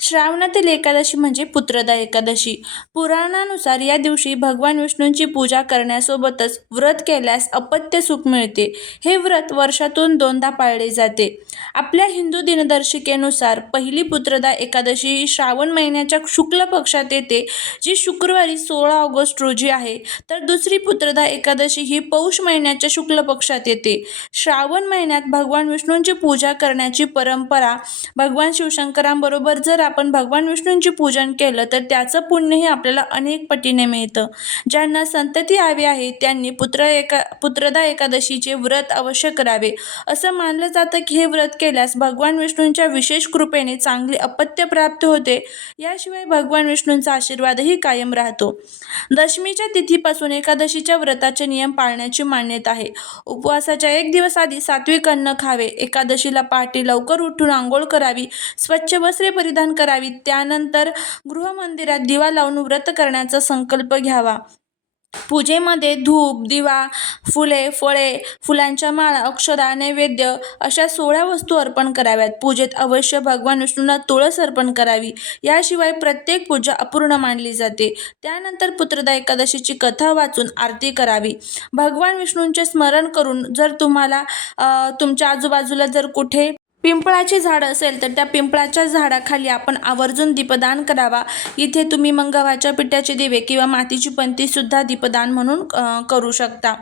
श्रावणातील एकादशी म्हणजे पुत्रदा एकादशी. पुराणानुसार या दिवशी भगवान विष्णूंची पूजा करण्यासोबतच व्रत केल्यास अपत्य सुख मिळते. हे व्रत वर्षातून दोनदा पाळले जाते. आपल्या हिंदू दिनदर्शिकेनुसार पहिली पुत्रदा एकादशी ही श्रावण महिन्याच्या शुक्ल पक्षात येते जी शुक्रवारी सोळा ऑगस्ट रोजी आहे. तर दुसरी पुत्रदा एकादशी ही पौष महिन्याच्या शुक्ल पक्षात येते. श्रावण महिन्यात भगवान विष्णूंची पूजा करण्याची परंपरा भगवान शिवशंकरांबरोबर जर जर आपण भगवान विष्णूंची पूजन केलं तर त्याचं पुण्यही आपल्याला अनेक पटीने मिळतं. ज्यांना संतती हवी आहे त्यांनी पुत्र एका पुत्रदा एकादशीचे व्रत अवश्य करावे. असं मानलं जातं की हे व्रत केल्यास भगवान विष्णूंच्या विशेष कृपेने चांगले अपत्य प्राप्त होते. याशिवाय भगवान विष्णूंचा आशीर्वादही कायम राहतो. दशमीच्या तिथीपासून एकादशीच्या व्रताचे नियम पाळण्याची मान्यता आहे. उपवासाच्या एक दिवस आधी सात्विक अन्न खावे. एकादशीला पहाटे लवकर उठून आंघोळ करावी. स्वच्छ वस्त्रे परिधान करावी. त्यानंतर गृहमंदिरात दिवा लावून व्रत करण्याचा संकल्प घ्यावा. पूजेमध्ये धूप दिवा फुले फळे फुलांच्या माळा अक्षदा नैवेद्य अशा सोळा वस्तू अर्पण कराव्यात. पूजेत अवश्य भगवान विष्णूंना तुळस अर्पण करावी. याशिवाय प्रत्येक पूजा अपूर्ण मानली जाते. त्यानंतर पुत्रदा एकादशीची कथा वाचून आरती करावी. भगवान विष्णूंचे स्मरण करून जर तुम्हाला तुमच्या आजूबाजूला जर कुठे पिंपळाचे झाड असेल तर त्या पिंपळाच्या झाडाखाली आपण आवर्जून दीपदान करावा. इथे तुम्ही मग गव्हाच्या पिठाचे दिवे किंवा मातीची पंतीसुद्धा दीपदान म्हणून करू शकता.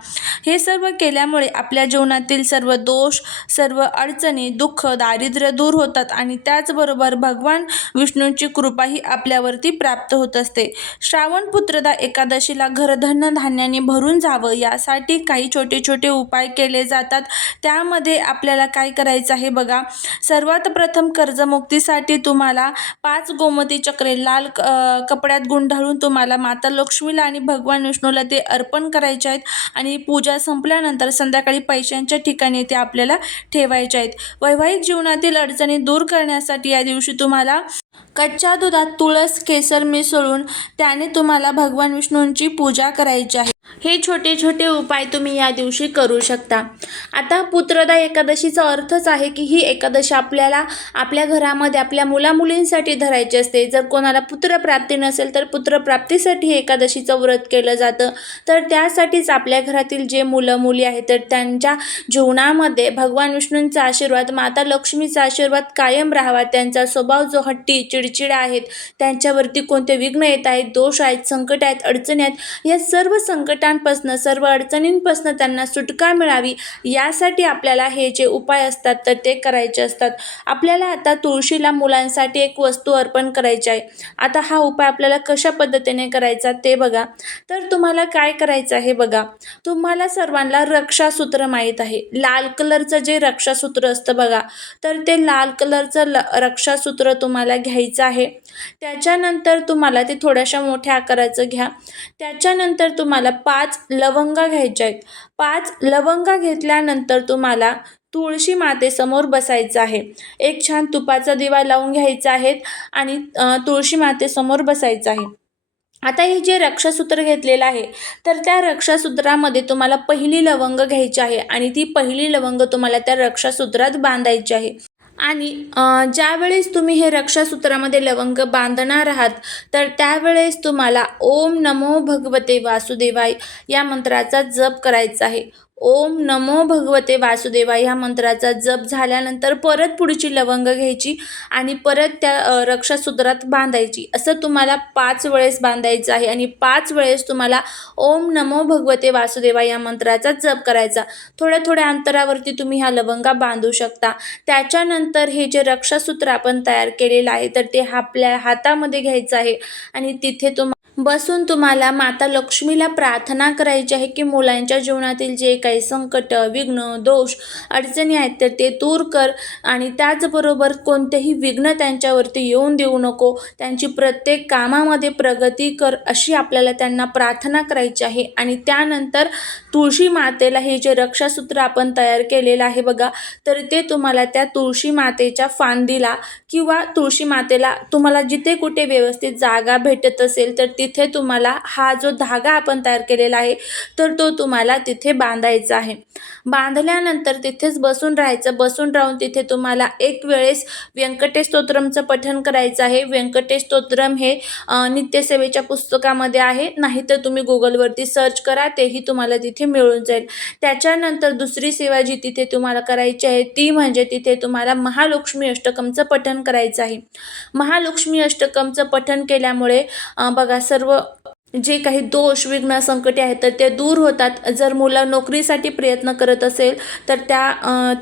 हे सर्व केल्यामुळे आपल्या जीवनातील सर्व दोष सर्व अडचणी दुःख दारिद्र्य दूर होतात आणि त्याचबरोबर भगवान विष्णूंची कृपाही आपल्यावरती प्राप्त होत असते. श्रावण पुत्रदा एकादशीला घरधन धान्याने भरून जावं यासाठी काही छोटे छोटे उपाय केले जातात. त्यामध्ये आपल्याला काय करायचं आहे बघा. सर्वात प्रथम कर्जमुक्तीसाठी तुम्हाला पाच गोमती चक्रे लाल क- कपड्यात गुंडाळून तुम्हाला माता लक्ष्मीला आणि भगवान विष्णूला ते अर्पण करायचे आहेत आणि पूजा संपल्यानंतर संध्याकाळी पैशांच्या ठिकाणी ते आपल्याला ठेवायचे आहेत. वैवाहिक जीवनातील अडचणी दूर करण्यासाठी या दिवशी तुम्हाला कच्च्या दुधात तुळस केसर मिसळून त्याने तुम्हाला भगवान विष्णूंची पूजा करायची आहे. हे छोटे छोटे उपाय तुम्ही या दिवशी करू शकता. आता पुत्रदा एकादशीचा अर्थच आहे की ही एकादशी आपल्याला आपल्या घरामध्ये आपल्या मुलामुलींसाठी धरायची असते. जर कोणाला पुत्रप्राप्ती नसेल तर पुत्रप्राप्तीसाठी एकादशीचं व्रत केलं जातं. तर त्यासाठीच आपल्या घरातील जे मुलं मुली आहेत तर त्यांच्या जीवनामध्ये भगवान विष्णूंचा आशीर्वाद माता लक्ष्मीचा आशीर्वाद कायम राहावा. त्यांचा स्वभाव जो हट्टी चिडचिडा आहेत त्यांच्यावरती कोणते विघ्न येत आहेत दोष आहेत संकट आहेत अडचणी आहेत या सर्व संकट संकटांपासून सर्व अडचणींपासून त्यांना सुटका मिळावी यासाठी आपल्याला हे जे उपाय असतात तर ते करायचे असतात. आपल्याला आता तुळशीला मुलांसाठी एक वस्तू अर्पण करायची आहे. आता हा उपाय आपल्याला कशा पद्धतीने करायचा ते बघा. तर तुम्हाला काय करायचं आहे बघा. तुम्हाला सर्वांना रक्षासूत्र माहीत आहे. लाल कलरचं जे रक्षासूत्र असतं बघा तर ते लाल कलरचं ल रक्षासूत्र तुम्हाला घ्यायचं आहे. त्याच्यानंतर तुम्हाला ते थोड्याशा मोठ्या आकाराचं घ्या. त्याच्यानंतर तुम्हाला पाच लवंगा घ्यायच्या आहेत. पाच लवंगा घेतल्यानंतर तुम्हाला तुळशी मातेसमोर बसायचं आहे. एक छान तुपाचा दिवा लावून घ्यायचा आहे आणि तुळशी मातेसमोर बसायचं आहे. आता हे जे रक्षासूत्र घेतलेलं आहे तर त्या रक्षासूत्रामध्ये तुम्हाला पहिली लवंग घ्यायची आहे आणि ती पहिली लवंग तुम्हाला त्या रक्षासूत्रात बांधायची आहे. आणि ज्यावेळेस तुम्ही हे रक्षासूत्रामध्ये लवंग बांधणार आहात तर त्यावेळेस तुम्हाला ओम नमो भगवते वासुदेवाय या मंत्राचा जप करायचा आहे. ओम नमो भगवते वासुदेवा ह्या मंत्राचा जप झाल्यानंतर परत पुढची लवंग घ्यायची आणि परत त्या रक्षासूत्रात बांधायची. असं तुम्हाला पाच वेळेस बांधायचं आहे आणि पाच वेळेस तुम्हाला ओम नमो भगवते वासुदेवा या मंत्राचा जप करायचा. थोड्या थोड्या अंतरावरती तुम्ही ह्या लवंगा बांधू शकता. त्याच्यानंतर हे जे रक्षासूत्र आपण तयार केलेलं आहे तर ते आपल्या हातामध्ये घ्यायचं आहे आणि तिथे तुम बसून तुम्हाला माता लक्ष्मीला प्रार्थना करायची आहे की मुलांच्या जीवनातील जे काही संकट विघ्न दोष अडचणी आहेत तर ते दूर कर आणि त्याचबरोबर कोणतेही विघ्न त्यांच्यावरती येऊन देऊ नको. त्यांची प्रत्येक कामामध्ये प्रगती कर अशी आपल्याला त्यांना प्रार्थना करायची आहे. आणि त्यानंतर तुळशी मातेला हे जे रक्षासूत्र आपण तयार केलेलं आहे बघा तर ते तुम्हाला त्या तुळशी मातेच्या फांदीला किंवा तुळशी मातेला तुम्हाला जिथे कुठे व्यवस्थित जागा भेटत असेल तर ती तिथे तुम्हाला हा जो धागा आपण तयार केलेला आहे तर तो तुम्हाला तिथे बांधायचा आहे. बांधल्यानंतर तिथेच बसून राहायचं. बसून राहून तिथे तुम्हाला एक वेळेस व्यंकटेश स्तोत्रमचं पठण करायचं आहे. व्यंकटेश स्तोत्रम हे नित्यसेवेच्या पुस्तकामध्ये आहे. नाहीतर तुम्ही गुगलवरती सर्च करा तेही तुम्हाला तिथे मिळून जाईल. त्याच्यानंतर दुसरी सेवा जी तिथे तुम्हाला करायची आहे ती म्हणजे तिथे तुम्हाला महालक्ष्मी अष्टकमचं पठण करायचं आहे. महालक्ष्मी अष्टकमचं पठण केल्यामुळे बघा बघा सर्व जे काही दोष विघ्न संकटे आहेत तर ते दूर होतात. जर मुलं नोकरीसाठी प्रयत्न करत असेल तर त्या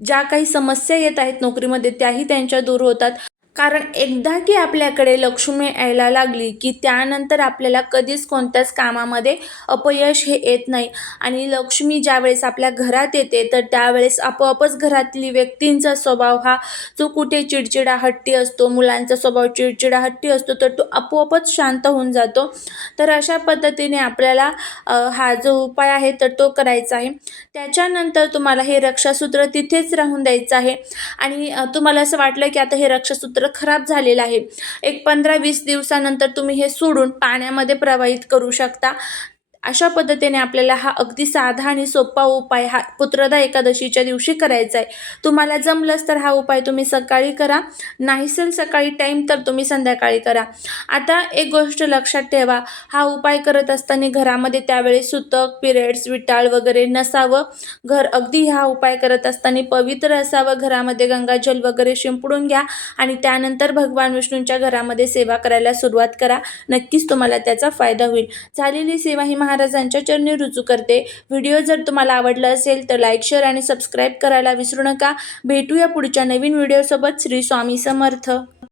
ज्या काही समस्या येत आहेत नोकरीमध्ये त्याही त्यांच्या दूर होतात. कारण एकदा की आपल्याकडे लक्ष्मी यायला लागली की त्यानंतर आपल्याला कधीच कोणत्याच कामामध्ये अपयश हे येत नाही. आणि लक्ष्मी ज्यावेळेस आपल्या घरात येते तर त्यावेळेस आपोआपच घरातली व्यक्तींचा स्वभाव हा जो कुठे चिडचिडा हट्टी असतो मुलांचा स्वभाव चिडचिडा हट्टी असतो तर तो आपोआपच शांत होऊन जातो. तर अशा पद्धतीने आपल्याला हा जो उपाय आहे तर तो करायचा आहे. त्याच्यानंतर तुम्हाला हे रक्षासूत्र तिथेच राहून द्यायचं आहे. आणि तुम्हाला असं वाटलं की आता हे रक्षासूत्र खराब झालेलं आहे. एक पंधरा वीस दिवसानंतर तुम्ही हे सोडून पाण्यामध्ये प्रवाहित करू शकता. अशा पद्धतीने आपल्याला हा अगदी साधा आणि सोपा उपाय हा पुत्रदा एकादशीच्या दिवशी करायचा आहे. तुम्हाला जमलंच तर हा उपाय तुम्ही सकाळी करा. नाहीसेल सकाळी टाईम तर तुम्ही संध्याकाळी करा. आता एक गोष्ट लक्षात ठेवा. हा उपाय करत असताना घरामध्ये त्यावेळेस सुतक पिरियड्स विटाळ वगैरे नसावं. घर अगदी हा उपाय करत असताना पवित्र असावं. घरामध्ये गंगाजल वगैरे शिंपडून घ्या आणि त्यानंतर भगवान विष्णूंच्या घरामध्ये सेवा करायला सुरुवात करा. नक्कीच तुम्हाला त्याचा फायदा होईल. झालेली सेवा ही महाराजांच्या चरणी रुजू करते. व्हिडिओ जर तुम्हाला आवडला असेल तर लाईक शेअर आणि सबस्क्राईब करायला विसरू नका. भेटूया पुढच्या नवीन व्हिडिओसोबत. श्री स्वामी समर्थ.